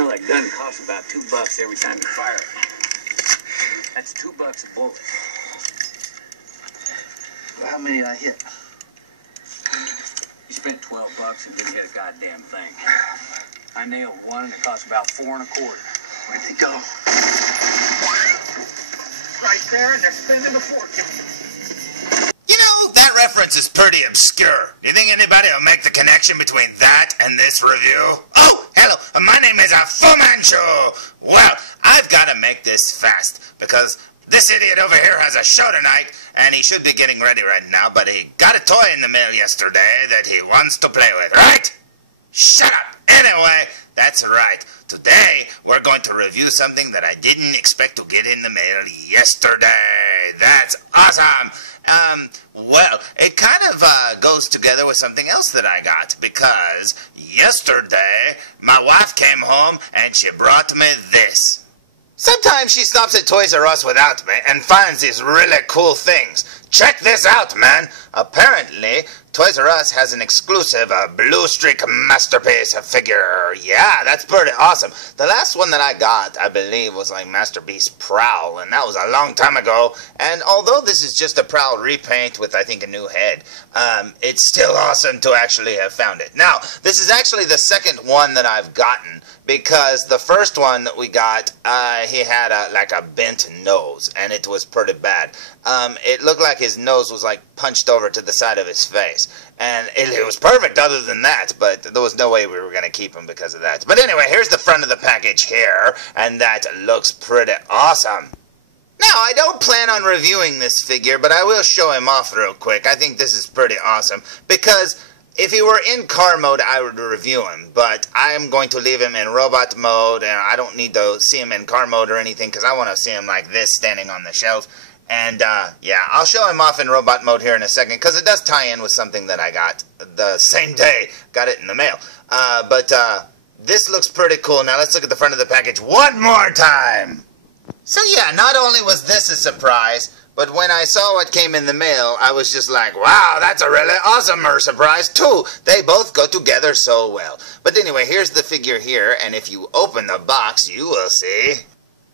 know that gun costs about $2 every time you fire it. That's $2 a bullet. Well, how many did I hit? You spent $12 and didn't hit a goddamn thing. I nailed one and it cost about $4 1/4. Where'd they go? Right there, and they're spending the fortune. You know, that reference is pretty obscure. Do you think anybody will make the connection between that and this review? Oh, hello, my name is Fu Manchu. Well, I've got to make this fast, because this idiot over here has a show tonight, and he should be getting ready right now, but he got a toy in the mail yesterday that he wants to play with, right? Shut up! Anyway, that's right. Today, we're going to review something that I didn't expect to get in the mail yesterday. That's awesome! Well, it kind of goes together with something else that I got, because yesterday, my wife came home and she brought me this. Sometimes she stops at Toys R Us without me and finds these really cool things. Check this out, man. Apparently, Toys R Us has an exclusive Bluestreak Masterpiece figure. Yeah, that's pretty awesome. The last one that I got, I believe, was like Masterpiece Prowl, and that was a long time ago. And although this is just a Prowl repaint with, I think, a new head, it's still awesome to actually have found it. Now, this is actually the second one that I've gotten, because the first one that we got, he had like a bent nose, and it was pretty bad. It looked like his nose was like punched over to the side of his face, and it was perfect other than that, but there was no way we were going to keep him because of that. But anyway, here's the front of the package here, and that looks pretty awesome. Now, I don't plan on reviewing this figure, but I will show him off real quick. I think this is pretty awesome, because if he were in car mode, I would review him, but I am going to leave him in robot mode, and I don't need to see him in car mode or anything, because I want to see him like this, standing on the shelf. And, yeah, I'll show him off in robot mode here in a second, because it does tie in with something that I got the same day. Got it in the mail. But this looks pretty cool. Now, let's look at the front of the package one more time. So, yeah, not only was this a surprise, but when I saw what came in the mail, I was just like, wow, that's a really awesome surprise, too. They both go together so well. But anyway, here's the figure here, and if you open the box, you will see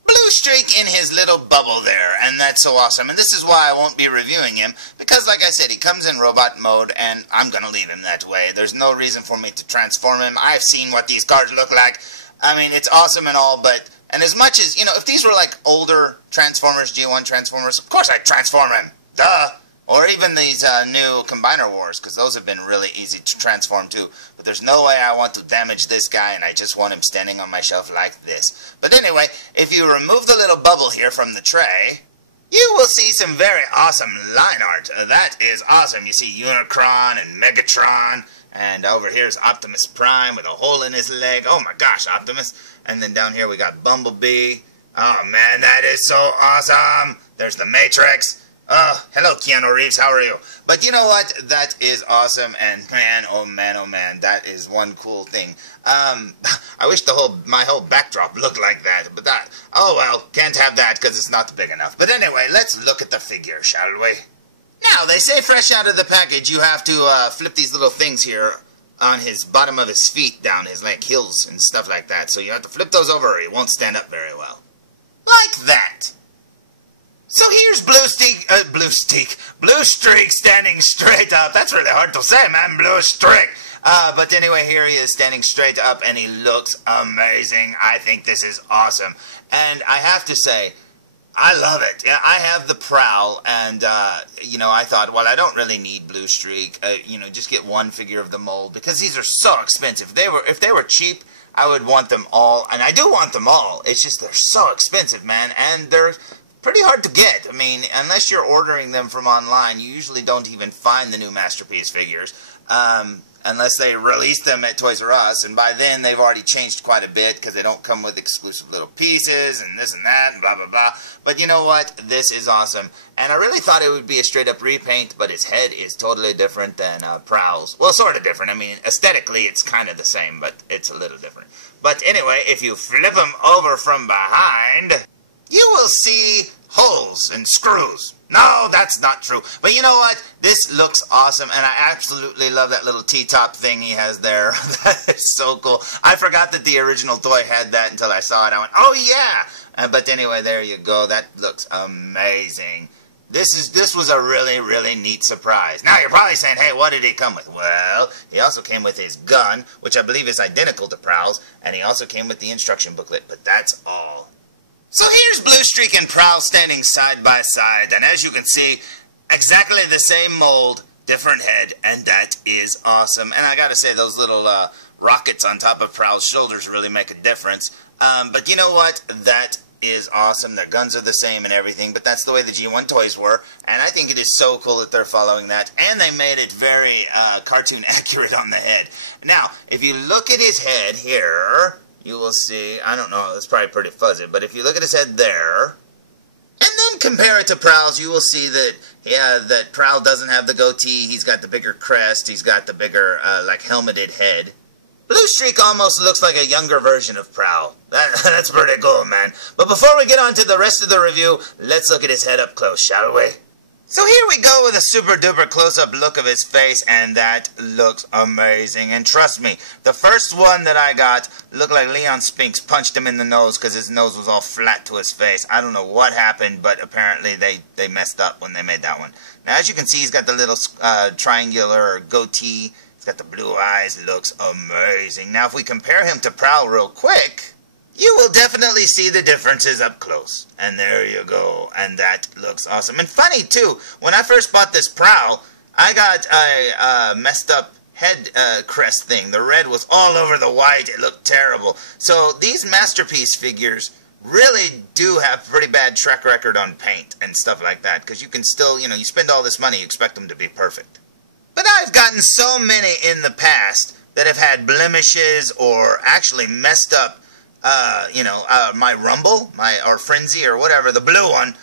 Bluestreak in his little bubble there, and that's so awesome. And this is why I won't be reviewing him, because like I said, he comes in robot mode, and I'm going to leave him that way. There's no reason for me to transform him. I've seen what these cards look like. I mean, it's awesome and all, but, and as much as, you know, if these were like older Transformers, G1 Transformers, of course I'd transform him. Duh. Or even these new Combiner Wars, because those have been really easy to transform too. But there's no way I want to damage this guy, and I just want him standing on my shelf like this. But anyway, if you remove the little bubble here from the tray, you will see some very awesome line art. That is awesome. You see Unicron and Megatron, and over here's Optimus Prime with a hole in his leg. Oh my gosh, Optimus. And then down here we got Bumblebee. Oh man, that is so awesome. There's the Matrix. Oh, hello Keanu Reeves, how are you? But you know what? That is awesome, and man, oh man, that is one cool thing. I wish my whole backdrop looked like that, but that, oh well, can't have that because it's not big enough. But anyway, let's look at the figure, shall we? Now, they say fresh out of the package, you have to flip these little things here on his bottom of his feet, down his like heels and stuff like that. So you have to flip those over or he won't stand up very well. Like that. So here's Bluestreak standing straight up. That's really hard to say, man, Bluestreak. But anyway, here he is standing straight up, and he looks amazing. I think this is awesome. And I have to say, I love it. Yeah, I have the Prowl, and, you know, I thought, well, I don't really need Bluestreak. You know, just get one figure of the mold, because these are so expensive. If they were cheap, I would want them all, and I do want them all. It's just they're so expensive, man, and they're pretty hard to get. I mean, unless you're ordering them from online, you usually don't even find the new Masterpiece figures, unless they release them at Toys R Us, and by then they've already changed quite a bit, because they don't come with exclusive little pieces, and this and that, and blah, blah, blah. But you know what? This is awesome, and I really thought it would be a straight-up repaint, but his head is totally different than Prowl's. Well, sort of different. I mean, aesthetically, it's kind of the same, but it's a little different. But anyway, if you flip him over from behind, you will see holes and screws. No, that's not true. But you know what? This looks awesome, and I absolutely love that little T-top thing he has there. That is so cool. I forgot that the original toy had that until I saw it. I went, oh yeah! But anyway, there you go. That looks amazing. This was a really, really neat surprise. Now you're probably saying, hey, what did he come with? Well, he also came with his gun, which I believe is identical to Prowl's, and he also came with the instruction booklet, but that's all. So here's Bluestreak and Prowl standing side by side, and as you can see, exactly the same mold, different head, and that is awesome. And I gotta say, those little rockets on top of Prowl's shoulders really make a difference. But you know what? That is awesome. Their guns are the same and everything, but that's the way the G1 toys were, and I think it is so cool that they're following that, and they made it very cartoon accurate on the head. Now, if you look at his head here, you will see, I don't know, it's probably pretty fuzzy, but if you look at his head there, and then compare it to Prowl's, you will see that, yeah, that Prowl doesn't have the goatee, he's got the bigger crest, he's got the bigger, like, helmeted head. Bluestreak almost looks like a younger version of Prowl. That's pretty cool, man. But before we get on to the rest of the review, let's look at his head up close, shall we? So here we go with a super duper close-up look of his face, and that looks amazing. And trust me, the first one that I got looked like Leon Spinks punched him in the nose because his nose was all flat to his face. I don't know what happened, but apparently they messed up when they made that one. Now, as you can see, he's got the little triangular goatee. He's got the blue eyes. Looks amazing. Now, if we compare him to Prowl real quick, you will definitely see the differences up close. And there you go. And that looks awesome. And funny, too, when I first bought this Prowl, I got a messed up head crest thing. The red was all over the white. It looked terrible. So these Masterpiece figures really do have a pretty bad track record on paint and stuff like that. Because you can still, you know, you spend all this money, you expect them to be perfect. But I've gotten so many in the past that have had blemishes or actually messed up my Rumble, or Frenzy, or whatever, the blue one,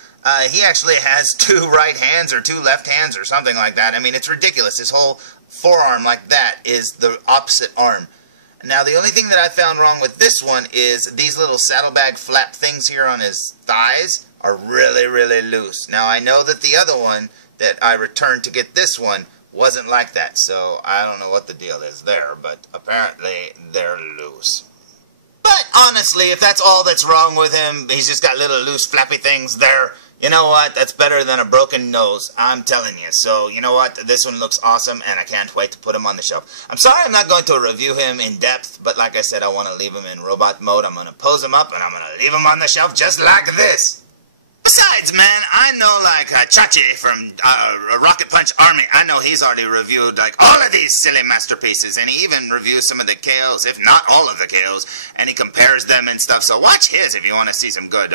he actually has 2 right hands or 2 left hands or something like that. I mean, it's ridiculous. His whole forearm like that is the opposite arm. Now, the only thing that I found wrong with this one is these little saddlebag flap things here on his thighs are really, really loose. Now, I know that the other one that I returned to get this one wasn't like that, so I don't know what the deal is there, but apparently they're loose. But honestly, if that's all that's wrong with him, he's just got little loose flappy things there, you know what, that's better than a broken nose, I'm telling you. So, you know what, this one looks awesome, and I can't wait to put him on the shelf. I'm sorry I'm not going to review him in depth, but like I said, I want to leave him in robot mode. I'm going to pose him up, and I'm going to leave him on the shelf just like this. Besides, man, I know, like, Chachi from Rocket Punch Army, I know he's already reviewed, like, all of these silly masterpieces, and he even reviews some of the KOs, if not all of the KOs, and he compares them and stuff, so watch his if you want to see some good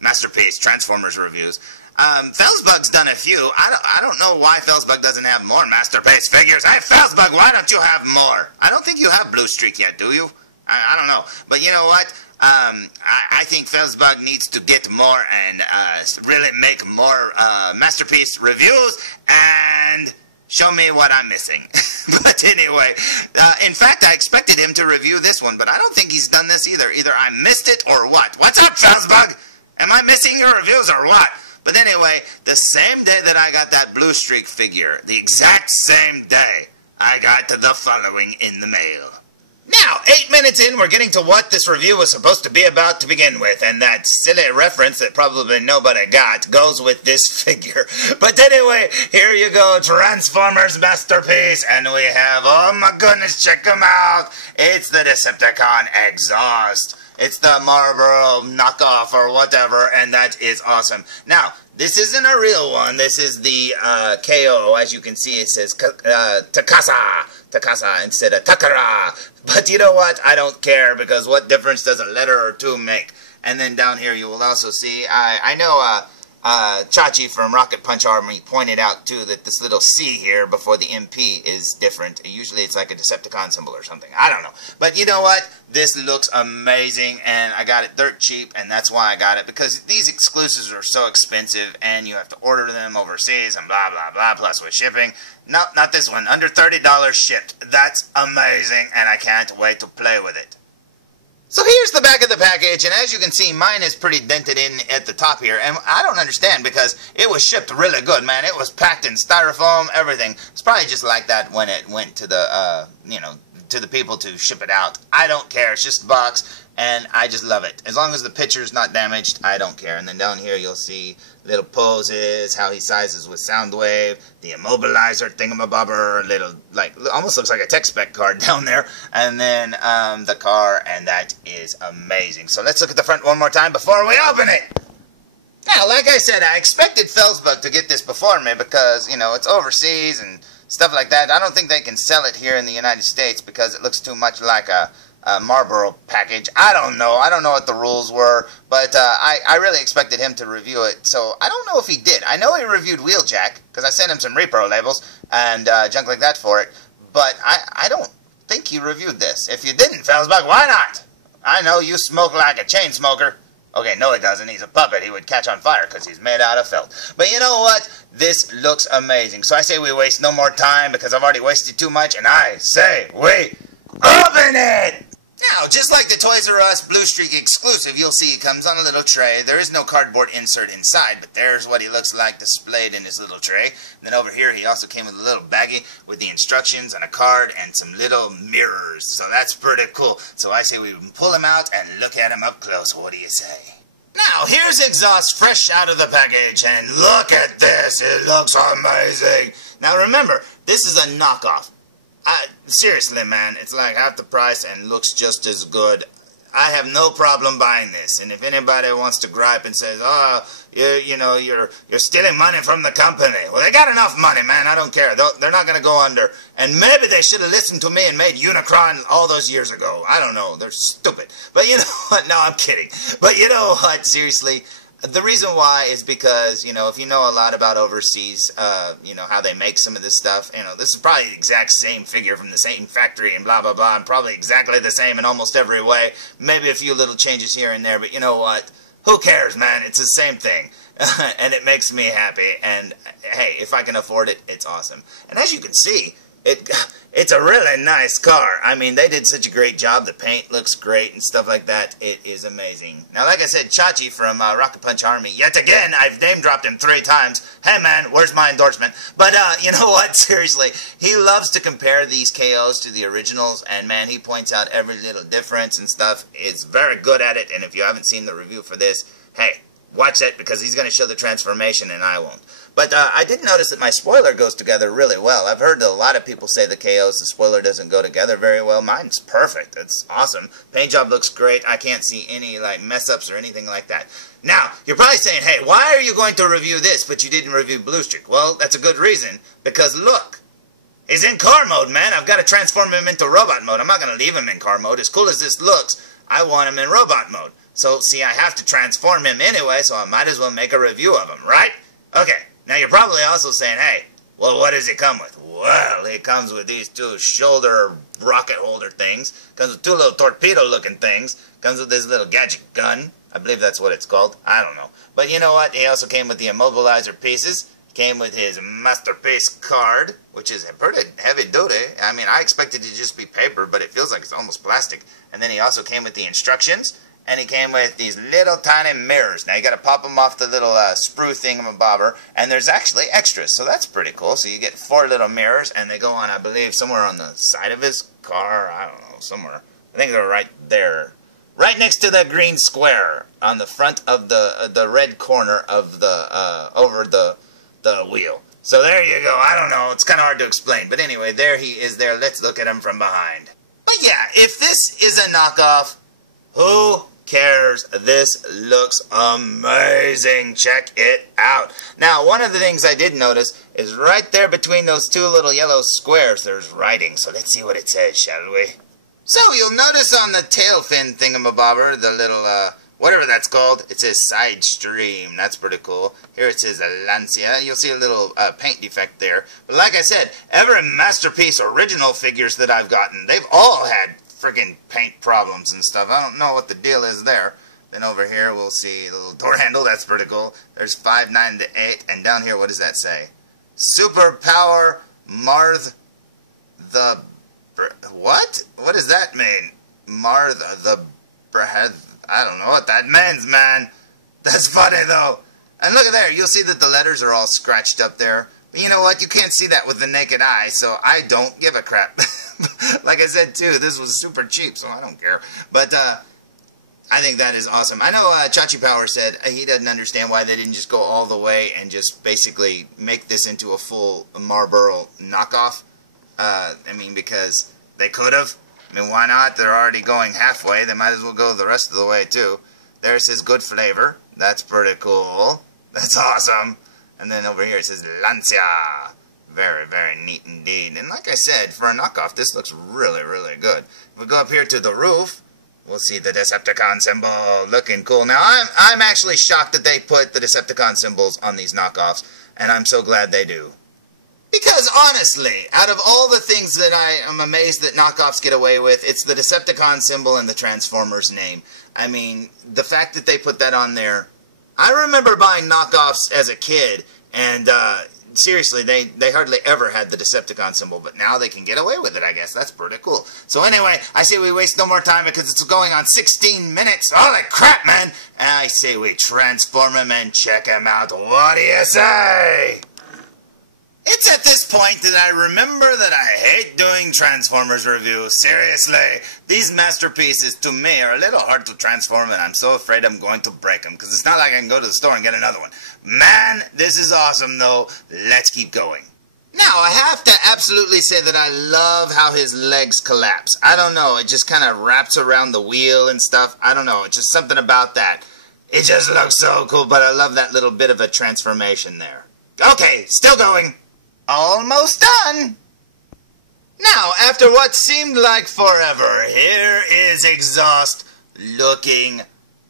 masterpiece Transformers reviews. Felzbug's done a few. I don't know why Felzbug doesn't have more masterpiece figures. Hey, Felzbug, why don't you have more? I don't think you have Bluestreak yet, do you? I don't know. But you know what? I think Felzbug needs to get more and really make more masterpiece reviews and show me what I'm missing. But anyway, in fact, I expected him to review this one, but I don't think he's done this either. Either I missed it or what? What's up, Felzbug? Am I missing your reviews or what? But anyway, the same day that I got that Bluestreak figure, the exact same day, I got the following in the mail. Now, 8 minutes in, we're getting to what this review was supposed to be about to begin with, and that silly reference that probably nobody got goes with this figure. But anyway, here you go, Transformers Masterpiece, and we have, oh my goodness, check them out, it's the Decepticon Exhaust. It's the Marlboro knockoff or whatever, and that is awesome. Now, this isn't a real one. This is the KO. As you can see, it says Takasa instead of Takara. But you know what? I don't care, because what difference does a letter or 2 make? And then down here you will also see, I know Chachi from Rocket Punch Army pointed out too that this little C here before the MP is different. Usually it's like a Decepticon symbol or something. I don't know. But you know what? This looks amazing, and I got it dirt cheap, and that's why I got it, because these exclusives are so expensive, and you have to order them overseas and blah, blah, blah, plus with shipping. Nope, not this one. Under $30 shipped. That's amazing, and I can't wait to play with it. So here's the back of the package, and as you can see, mine is pretty dented in at the top here, and I don't understand because it was shipped really good, man. It was packed in styrofoam, everything. It's probably just like that when it went to the, to the people to ship it out. I don't care. It's just a box, and I just love it. As long as the picture's not damaged, I don't care. And then down here, you'll see little poses, how he sizes with Soundwave, the immobilizer thingamabobber, little, like, almost looks like a tech spec card down there, and then the car, and that is amazing. So let's look at the front one more time before we open it. Now, like I said, I expected felzbug to get this before me because, you know, it's overseas and stuff like that. I don't think they can sell it here in the United States because it looks too much like a Marlboro package. I don't know what the rules were, but I really expected him to review it, so I don't know if he did. I know he reviewed Wheeljack, because I sent him some repro labels and junk like that for it, but I don't think he reviewed this. If you didn't, felzbug, why not? I know you smoke like a chain smoker. Okay, no he doesn't. He's a puppet. He would catch on fire because he's made out of felt. But you know what? This looks amazing. So I say we waste no more time because I've already wasted too much, and I say we open it! Now, just like the Toys R Us Bluestreak exclusive, you'll see it comes on a little tray. There is no cardboard insert inside, but there's what he looks like displayed in his little tray. And then over here, he also came with a little baggie with the instructions and a card and some little mirrors. So that's pretty cool. So I say we pull him out and look at him up close. What do you say? Now, here's Exhaust fresh out of the package, and look at this. It looks amazing. Now, remember, this is a knockoff. Seriously, man, it's like half the price and looks just as good. I have no problem buying this, and if anybody wants to gripe and says, oh, you're stealing money from the company, well, they got enough money, man. I don't care. They're not going to go under. And maybe they should have listened to me and made Unicron all those years ago. I don't know. They're stupid. But you know what? No, I'm kidding. But you know what? Seriously, the reason why is because, you know, if you know a lot about overseas, you know, how they make some of this stuff, you know, this is probably the exact same figure from the same factory and blah, blah, blah, and probably exactly the same in almost every way. Maybe a few little changes here and there, but you know what? Who cares, man? It's the same thing. And it makes me happy, and hey, if I can afford it, it's awesome. And as you can see, it's a really nice car. I mean, they did such a great job. The paint looks great and stuff like that. It is amazing. Now, like I said, Chachi from Rocket Punch Army, yet again, I've name-dropped him 3 times. Hey, man, where's my endorsement? But, you know what? Seriously, he loves to compare these KOs to the originals, and, man, he points out every little difference and stuff. He's very good at it, and if you haven't seen the review for this, hey, watch it because he's going to show the transformation, and I won't. But I did notice that my spoiler goes together really well. I've heard a lot of people say the KOs, the spoiler doesn't go together very well. Mine's perfect. It's awesome. Paint job looks great. I can't see any like mess-ups or anything like that. Now, you're probably saying, hey, why are you going to review this, but you didn't review Bluestreak? Well, that's a good reason, because look, he's in car mode, man. I've got to transform him into robot mode. I'm not going to leave him in car mode. As cool as this looks, I want him in robot mode. So, see, I have to transform him anyway, so I might as well make a review of him, right? Okay. Now, you're probably also saying, hey, well, what does he come with? Well, he comes with these 2 shoulder rocket holder things. Comes with 2 little torpedo-looking things. Comes with this little gadget gun. I believe that's what it's called. I don't know. But you know what? He also came with the immobilizer pieces. He came with his masterpiece card, which is pretty heavy-duty. I mean, I expected it to just be paper, but it feels like it's almost plastic. And then he also came with the instructions. And he came with these little tiny mirrors. Now, you got to pop them off the little sprue thingamabobber, and there's actually extras, so that's pretty cool. So you get 4 little mirrors, and they go on, I believe, somewhere on the side of his car. I don't know, somewhere. I think they're right there. Right next to the green square on the front of the red corner of the, over the wheel. So there you go. I don't know. It's kind of hard to explain. But anyway, there he is there. Let's look at him from behind. But yeah, if this is a knockoff, who cares? This looks amazing. Check it out. Now, one of the things I did notice is right there between those 2 little yellow squares, there's writing. So let's see what it says, shall we? So you'll notice on the tail fin thingamabobber, the little, whatever that's called, it says side stream. That's pretty cool. Here it says Lancia. You'll see a little paint defect there. But like I said, every Masterpiece original figures that I've gotten, they've all had friggin' paint problems and stuff. I don't know what the deal is there. Then over here we'll see a little door handle. That's pretty cool. There's 5, 9 to 8. And down here, what does that say? Superpower Marth the... What? What does that mean? Marth the I don't know what that means, man. That's funny, though. And look at there. You'll see that the letters are all scratched up there. But you know what? You can't see that with the naked eye, so I don't give a crap. Like I said, too, this was super cheap, so I don't care. But I think that is awesome. I know Chachi Power said he doesn't understand why they didn't just go all the way and just basically make this into a full Marlboro knockoff. I mean, because they could have. I mean, why not? They're already going halfway. They might as well go the rest of the way, too. There it says good flavor. That's pretty cool. That's awesome. And then over here it says Lancia. Very, very neat indeed. And like I said, for a knockoff, this looks really, really good. If we go up here to the roof, we'll see the Decepticon symbol looking cool. Now, I'm actually shocked that they put the Decepticon symbols on these knockoffs, and I'm so glad they do. Because, honestly, out of all the things that I am amazed that knockoffs get away with, it's the Decepticon symbol and the Transformers name. I mean, the fact that they put that on there... I remember buying knockoffs as a kid, and, seriously, they hardly ever had the Decepticon symbol, but now they can get away with it, I guess. That's pretty cool. So anyway, I say we waste no more time because it's going on 16 minutes. Holy crap, man! And I say we transform him and check him out. What do you say? It's at this point that I remember that I hate doing Transformers reviews. Seriously, these masterpieces to me are a little hard to transform, and I'm so afraid I'm going to break them, because it's not like I can go to the store and get another one. Man, this is awesome, though. Let's keep going. Now, I have to absolutely say that I love how his legs collapse. I don't know, it just kind of wraps around the wheel and stuff. I don't know, it's just something about that. It just looks so cool, but I love that little bit of a transformation there. Okay, still going. Almost done! Now, after what seemed like forever, here is Exhaust looking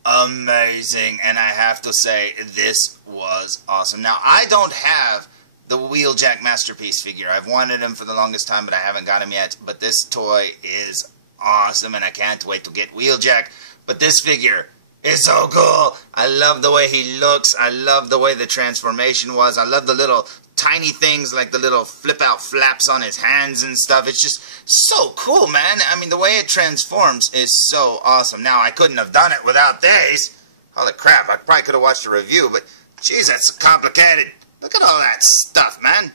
amazing. And I have to say, this was awesome. Now, I don't have the Wheeljack Masterpiece figure. I've wanted him for the longest time, but I haven't got him yet. But this toy is awesome, and I can't wait to get Wheeljack. But this figure is so cool. I love the way he looks. I love the way the transformation was. I love the little tiny things like the little flip-out flaps on his hands and stuff. It's just so cool, man. I mean, the way it transforms is so awesome. Now, I couldn't have done it without these. Holy crap, I probably could have watched a review, but jeez, that's complicated. Look at all that stuff, man.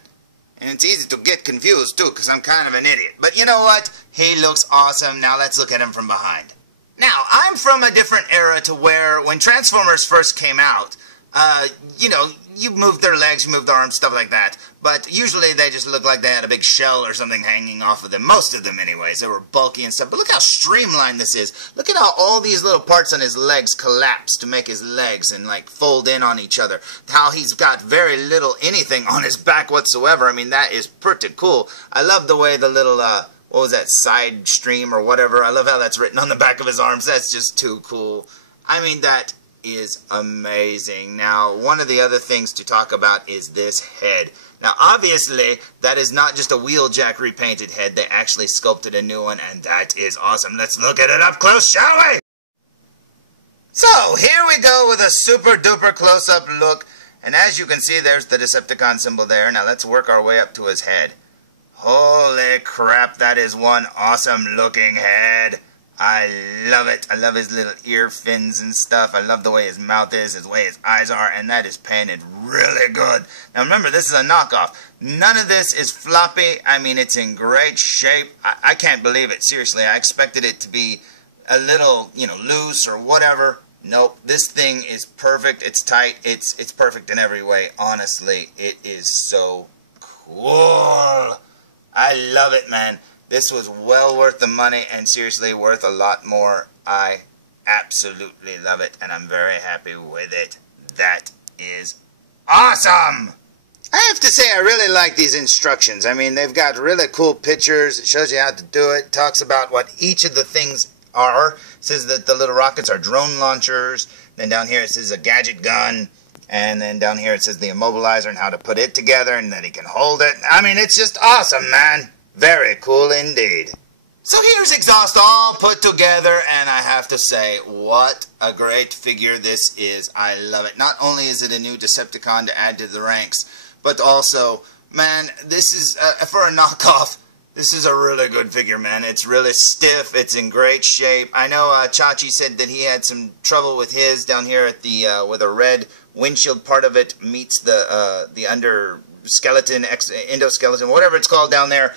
And it's easy to get confused, too, because I'm kind of an idiot. But you know what? He looks awesome. Now, let's look at him from behind. Now, I'm from a different era to where when Transformers first came out, you know, you moved their legs, you moved their arms, stuff like that. But usually they just looked like they had a big shell or something hanging off of them. Most of them anyways. They were bulky and stuff. But look how streamlined this is. Look at how all these little parts on his legs collapse to make his legs and like fold in on each other. How he's got very little anything on his back whatsoever. I mean, that is pretty cool. I love the way the little, what was that, side stream or whatever. I love how that's written on the back of his arms. That's just too cool. I mean, that is amazing. Now, one of the other things to talk about is this head. Now, obviously, that is not just a Wheeljack repainted head. They actually sculpted a new one, and that is awesome. Let's look at it up close, shall we? So, here we go with a super duper close-up look. And as you can see, there's the Decepticon symbol there. Now, let's work our way up to his head. Holy crap, that is one awesome looking head. I love it. I love his little ear fins and stuff. I love the way his mouth is, the way his eyes are, and that is painted really good. Now remember, this is a knockoff. None of this is floppy. I mean, it's in great shape. I can't believe it. Seriously, I expected it to be a little, you know, loose or whatever. Nope. This thing is perfect. It's tight. It's perfect in every way. Honestly, it is so cool. I love it, man. This was well worth the money, and seriously worth a lot more. I absolutely love it, and I'm very happy with it. That is awesome! I have to say, I really like these instructions. I mean, they've got really cool pictures. It shows you how to do it. It talks about what each of the things are. It says that the little rockets are drone launchers. Then down here it says a gadget gun. And then down here it says the immobilizer and how to put it together and that he can hold it. I mean, it's just awesome, man. Very cool indeed. So here's Exhaust all put together, and I have to say, what a great figure this is. I love it. Not only is it a new Decepticon to add to the ranks, but also, man, this is, for a knockoff, This is a really good figure, man. It's really stiff. It's in great shape. I know Chachi said that he had some trouble with his down here at the where the red windshield part of it meets the under skeleton, endoskeleton, whatever it's called down there.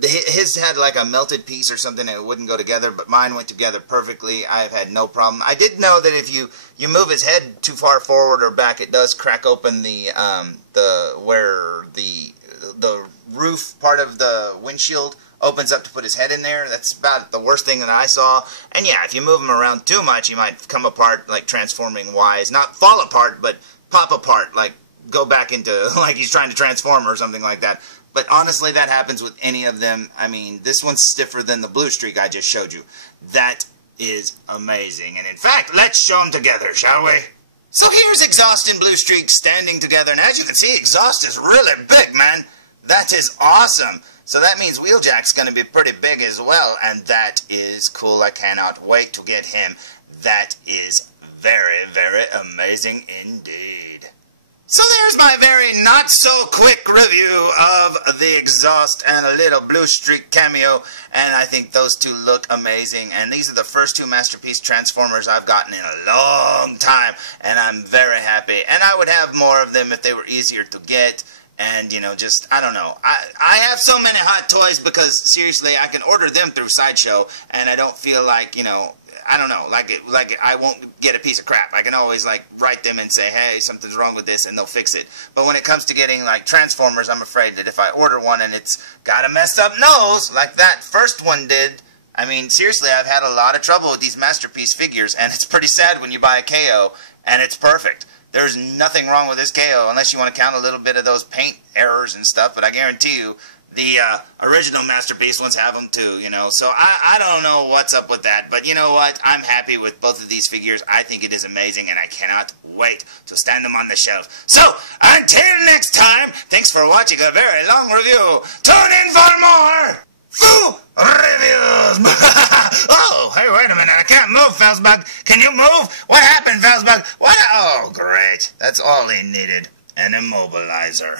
His had like a melted piece or something and it wouldn't go together, but mine went together perfectly. I've had no problem. I did know that if you move his head too far forward or back, it does crack open the roof part of the windshield opens up to put his head in there. That's about the worst thing that I saw. And yeah, if you move him around too much, he might come apart, like transforming wise. Not fall apart, but pop apart, like go back into, like he's trying to transform or something like that. But honestly, that happens with any of them. I mean, this one's stiffer than the Bluestreak I just showed you. That is amazing. And in fact, let's show them together, shall we? So here's Exhaust and Bluestreak standing together. And as you can see, Exhaust is really big, man. That is awesome. So that means Wheeljack's going to be pretty big as well. And that is cool. I cannot wait to get him. That is very, very amazing indeed. So there's my very not-so-quick review of the Exhaust and a little Bluestreak cameo, and I think those two look amazing, and these are the first two Masterpiece Transformers I've gotten in a long time, and I'm very happy, and I would have more of them if they were easier to get, and, you know, just, I don't know. I have so many hot toys because, seriously, I can order them through Sideshow, and I don't feel like, you know, I don't know, like I won't get a piece of crap. I can always like write them and say, hey, something's wrong with this, and they'll fix it. But when it comes to getting like Transformers, I'm afraid that if I order one and it's got a messed up nose, like that first one did, I mean, seriously, I've had a lot of trouble with these Masterpiece figures, and it's pretty sad when you buy a KO and it's perfect. There's nothing wrong with this KO unless you want to count a little bit of those paint errors and stuff, but I guarantee you, the original Masterpiece ones have them too, you know, so I don't know what's up with that, but you know what, I'm happy with both of these figures. I think it is amazing, and I cannot wait to stand them on the shelf. So, until next time, thanks for watching a very long review. Tune in for more Foo Reviews! Oh, hey, wait a minute, I can't move, felzbug. Can you move? What happened, felzbug? What? Oh, great, that's all he needed, an immobilizer.